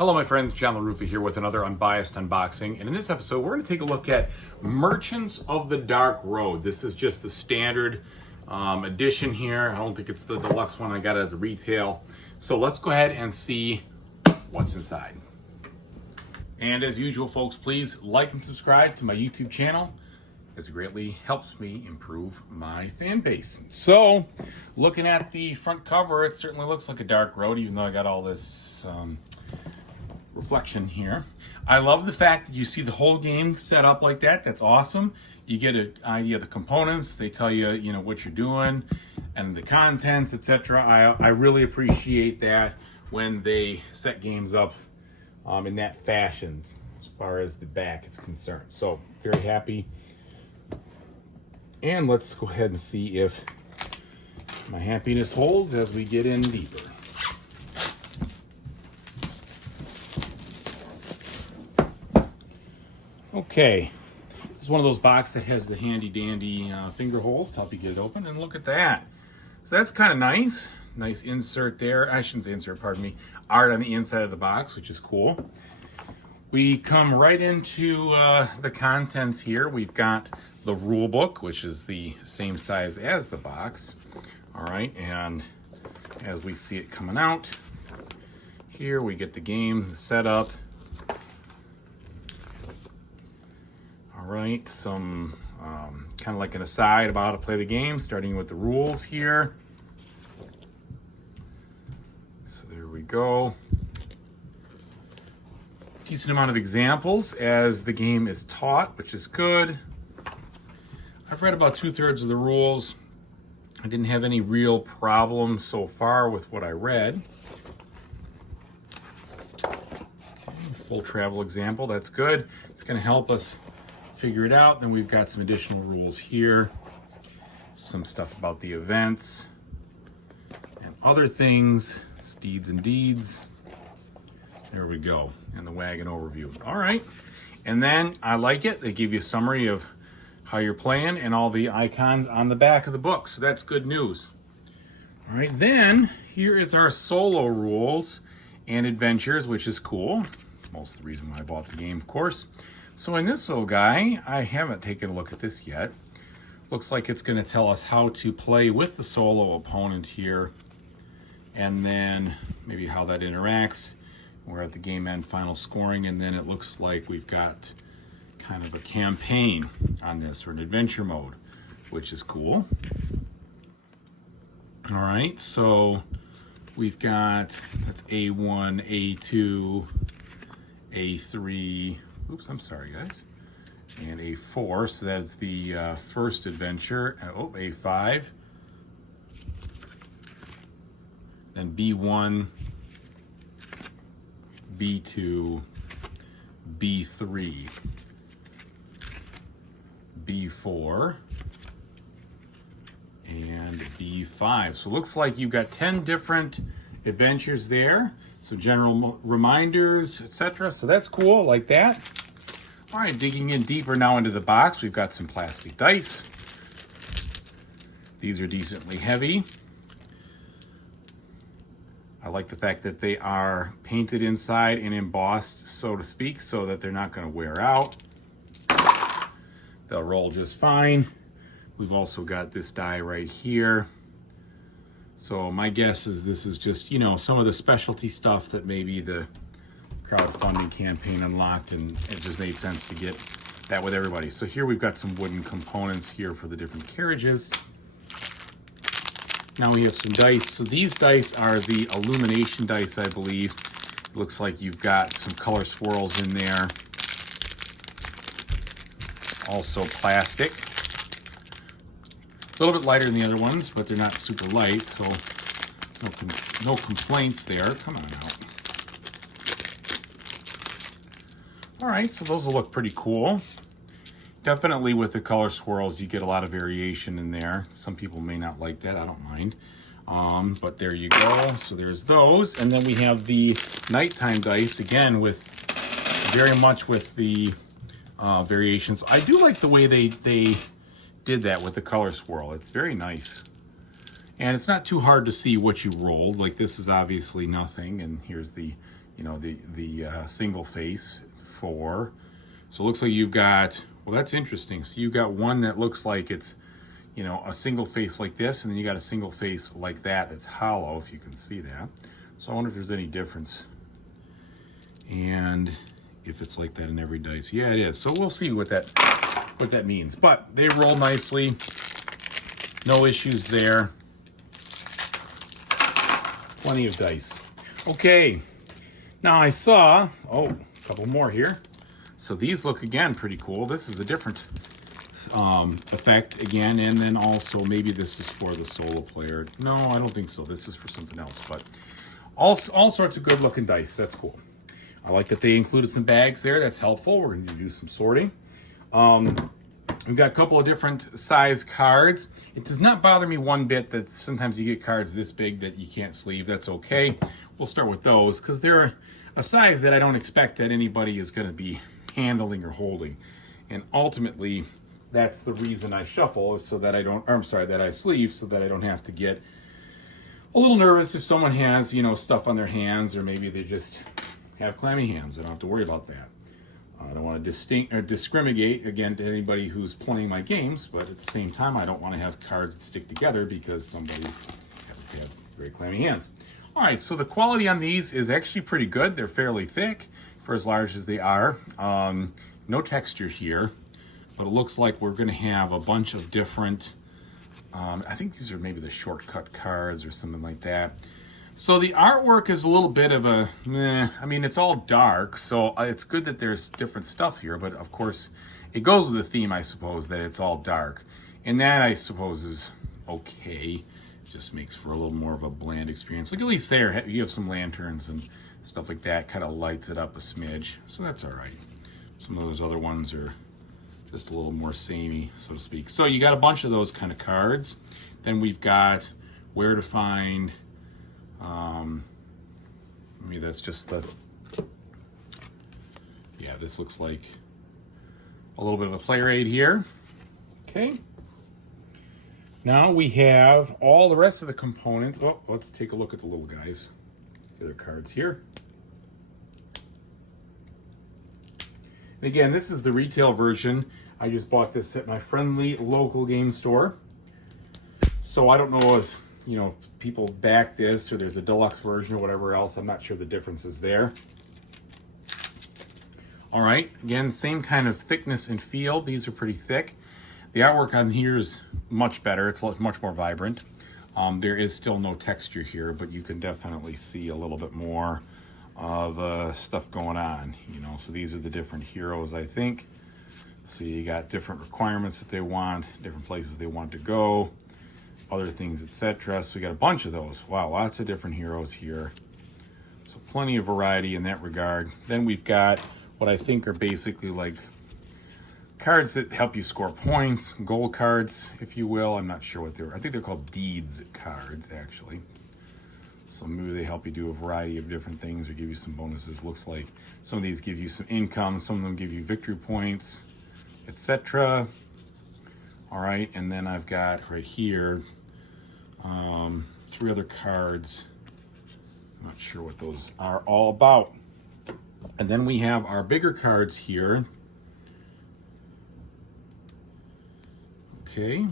Hello my friends, John LaRuffa here with another Unbiased unboxing, and in this episode we're going to take a look at Merchants of the Dark Road. This is just the standard edition here. I don't think it's the deluxe one I got at the retail. So let's go ahead and see what's inside. And as usual folks, please like and subscribe to my YouTube channel, as it greatly helps me improve my fan base. So looking at the front cover, it certainly looks like a dark road, even though I got all this reflection here. I love the fact that you see the whole game set up like that. That's awesome. You get an idea of the components. They tell you, what you're doing and the contents, etc. I really appreciate that when they set games up in that fashion as far as the back is concerned. So very happy. And let's go ahead and see if my happiness holds as we get in deeper. Okay, this is one of those boxes that has the handy dandy finger holes to help you get it open, and look at that. So that's kind of nice. Nice insert there. I shouldn't say insert, pardon me. Art on the inside of the box, which is cool. We come right into the contents here. We've got the rule book, which is the same size as the box. All right, and as we see it coming out, here we get the game, the setup. All right, some kind of like an aside about how to play the game, starting with the rules here. So there we go. Decent amount of examples as the game is taught, which is good. I've read about 2/3 of the rules. I didn't have any real problems so far with what I read. Okay, full travel example, that's good. It's going to help us figure it out. Then we've got some additional rules here, some stuff about the events and other things, steeds and deeds. There we go, and the wagon overview. All right, and then I like it. They give you a summary of how you're playing and all the icons on the back of the book, so that's good news. All right, then here is our solo rules and adventures, which is cool. Most of the reason why I bought the game, of course. So in this little guy, I haven't taken a look at this yet. Looks like it's going to tell us how to play with the solo opponent here, and then maybe how that interacts. We're at the game end final scoring, and then it looks like we've got kind of a campaign on this, or an adventure mode, which is cool. All right, so we've got, that's A1, A2, A3, oops, I'm sorry guys, and A4, so that's the first adventure. Oh, A5, then B1, B2, B3, B4, and B5. So it looks like you've got 10 different adventures there. So general reminders, etc. So that's cool, like that. All right, digging in deeper now into the box, we've got some plastic dice. These are decently heavy. I like the fact that they are painted inside and embossed, so to speak, so that they're not going to wear out. They'll roll just fine. We've also got this die right here. So my guess is this is just, some of the specialty stuff that maybe the crowdfunding campaign unlocked, and it just made sense to get that with everybody. So here we've got some wooden components here for the different carriages. Now we have some dice. So these dice are the illumination dice, I believe. It looks like you've got some color swirls in there. Also plastic. A little bit lighter than the other ones, but they're not super light, so no complaints there. Come on out. All right, so those will look pretty cool. Definitely with the color swirls, you get a lot of variation in there. Some people may not like that, I don't mind. But there you go, so there's those. And then we have the nighttime dice, again, with very much with the variations. I do like the way they did that with the color swirl. It's very nice. And it's not too hard to see what you rolled. Like this is obviously nothing, and here's the you know, the single face 4. So it looks like you've got, well, that's interesting. So you've got one that looks like it's, you know, a single face like this, and then you got a single face like that that's hollow, if you can see that. So I wonder if there's any difference. And if it's like that in every dice. Yeah, it is. So we'll see what that means. But they roll nicely. No issues there. Plenty of dice. Okay. Now I saw, oh, a couple more here. So these look, again, pretty cool. This is a different effect again, and then also maybe this is for the solo player. No, I don't think so. This is for something else, but all sorts of good looking dice. That's cool. I like that they included some bags there. That's helpful. We're going to do some sorting. We've got a couple of different size cards. It does not bother me one bit that sometimes you get cards this big that you can't sleeve. That's okay. We'll start with those because they're a size that I don't expect that anybody is going to be handling or holding. And ultimately, that's the reason I shuffle, is so that I don't, or I'm sorry, that I sleeve, so that I don't have to get a little nervous if someone has, you know, stuff on their hands, or maybe they just have clammy hands. I don't have to worry about that. I don't want to discriminate again to anybody who's playing my games, but at the same time, I don't want to have cards that stick together because somebody has to have very clammy hands. All right, so the quality on these is actually pretty good. They're fairly thick for as large as they are. No texture here, but it looks like we're going to have a bunch of different, I think these are maybe the shortcut cards or something like that. So the artwork is a little bit of a, I mean, it's all dark, so it's good that there's different stuff here, but of course it goes with the theme, I suppose, that it's all dark. And that, I suppose, is okay. Just makes for a little more of a bland experience. Like, at least there, you have some lanterns and stuff like that, kind of lights it up a smidge, so that's all right. Some of those other ones are just a little more samey, so to speak. So you got a bunch of those kind of cards. Then we've got where to find, maybe that's just the, yeah, this looks like a little bit of a player aid here. Okay. Now we have all the rest of the components. Oh, let's take a look at the little guys. The other cards here. And again, this is the retail version. I just bought this at my friendly local game store. So I don't know if, you know, people back this or there's a deluxe version or whatever else. I'm not sure the difference is there. All right, again, same kind of thickness and feel. These are pretty thick. The artwork on here is much better. It's much more vibrant. There is still no texture here, but you can definitely see a little bit more of stuff going on, you know. So these are the different heroes, I think. So you got different requirements that they want, different places they want to go, other things, etc. So we got a bunch of those. Wow, lots of different heroes here. So plenty of variety in that regard. Then we've got what I think are basically like cards that help you score points, goal cards, if you will. I'm not sure what they're, I think they're called deeds cards, actually. So maybe they help you do a variety of different things or give you some bonuses. Looks like some of these give you some income, some of them give you victory points, etc. All right, and then I've got right here 3 other cards. I'm not sure what those are all about. And then we have our bigger cards here. Okay.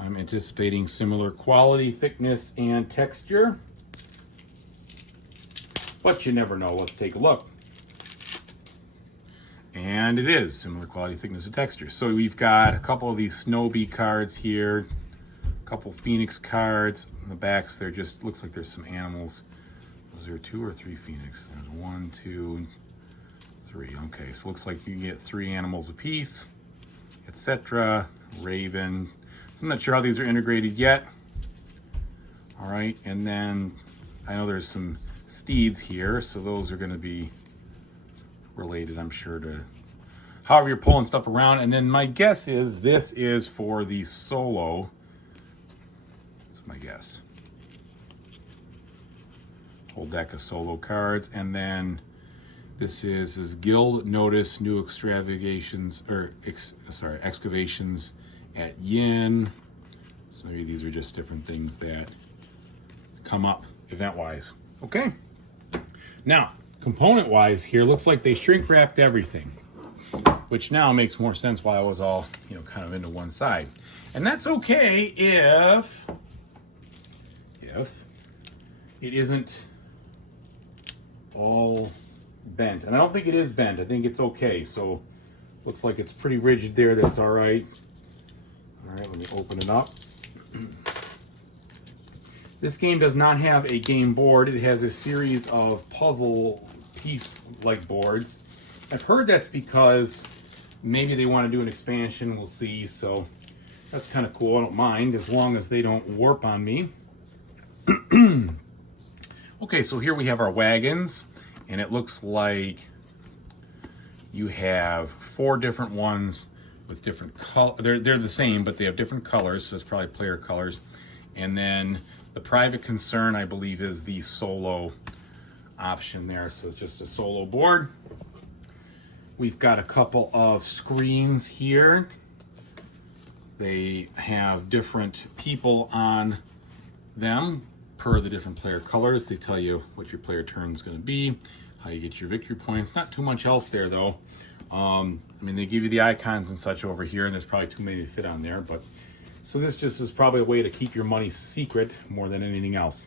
I'm anticipating similar quality, thickness, and texture. But you never know. Let's take a look. And it is similar quality, thickness, and texture. So we've got a couple of these Snowbee cards here, a couple Phoenix cards. On the backs, there just looks like there's some animals. Was there 2 or 3 Phoenix? There's 1, 2, 3. Okay, so it looks like you can get 3 animals apiece, etc. Raven. So I'm not sure how these are integrated yet. All right, and then I know there's some steeds here, so those are going to be related, I'm sure, to however you're pulling stuff around. And then my guess is this is for the solo. That's my guess. Whole deck of solo cards. And then this is Guild Notice New Excavations, or excavations at Yin. So maybe these are just different things that come up event-wise. Okay. Now, component-wise here, looks like they shrink-wrapped everything, which now makes more sense why I was all, you know, kind of into one side. And that's okay if it isn't all bent. And I don't think it is bent. I think it's okay. So looks like it's pretty rigid there. That's all right. All right, let me open it up. This game does not have a game board. It has a series of puzzle piece-like boards. I've heard that's because maybe they want to do an expansion. We'll see. So that's kind of cool. I don't mind as long as they don't warp on me. Okay, so here we have our wagons, and it looks like you have 4 different ones with different color. They're the same, but they have different colors, so it's probably player colors. And then the private concern, I believe, is the solo option there. So it's just a solo board. We've got a couple of screens here. They have different people on them per the different player colors. They tell you what your player turn is going to be, how you get your victory points. Not too much else there, though. I mean, they give you the icons and such over here, and there's probably too many to fit on there. But so this just is probably a way to keep your money secret more than anything else.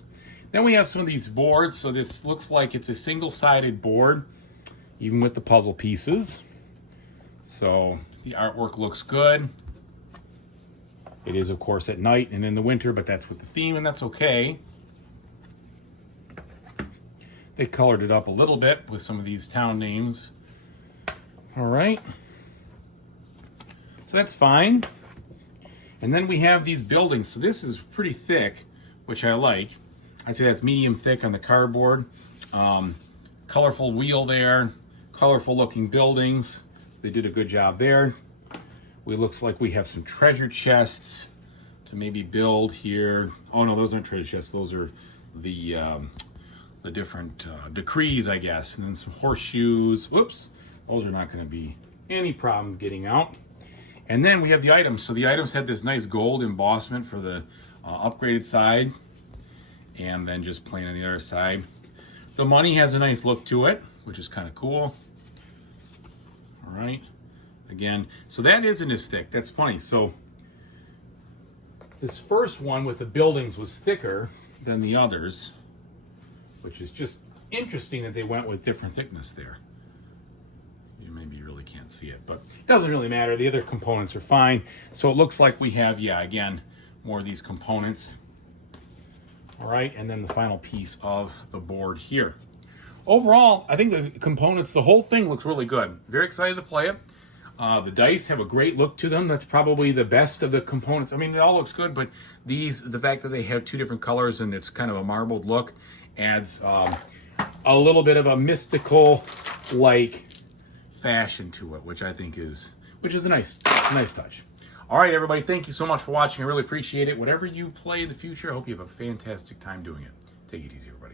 Then we have some of these boards. So this looks like it's a single-sided board, even with the puzzle pieces. So the artwork looks good. It is, of course, at night and in the winter, but that's with the theme, and that's okay. They colored it up a little bit with some of these town names. All right. So that's fine. And then we have these buildings. So this is pretty thick, which I like. I'd say that's medium thick on the cardboard. Colorful wheel there. Colorful looking buildings. They did a good job there. It looks like we have some treasure chests to maybe build here. Oh no, those aren't treasure chests. Those are the different decrees, I guess. And then some horseshoes. Whoops. Those are not going to be any problems getting out. And then we have the items. So the items had this nice gold embossment for the upgraded side. And then just plain on the other side. The money has a nice look to it, which is kind of cool. All right. Again, so that isn't as thick. That's funny. So this first one with the buildings was thicker than the others, which is just interesting that they went with different thickness there. Maybe you really can't see it, but it doesn't really matter. The other components are fine. So it looks like we have, yeah, again, more of these components. All right, and then the final piece of the board here. Overall, I think the components, the whole thing looks really good. Very excited to play it. The dice have a great look to them. That's probably the best of the components. I mean, it all looks good, but the fact that they have 2 different colors and it's kind of a marbled look adds a little bit of a mystical, like, fashion to it, which I think is a nice touch. All right, everybody, thank you so much for watching. I really appreciate it. Whatever you play in the future, I hope you have a fantastic time doing it. Take it easy, everybody.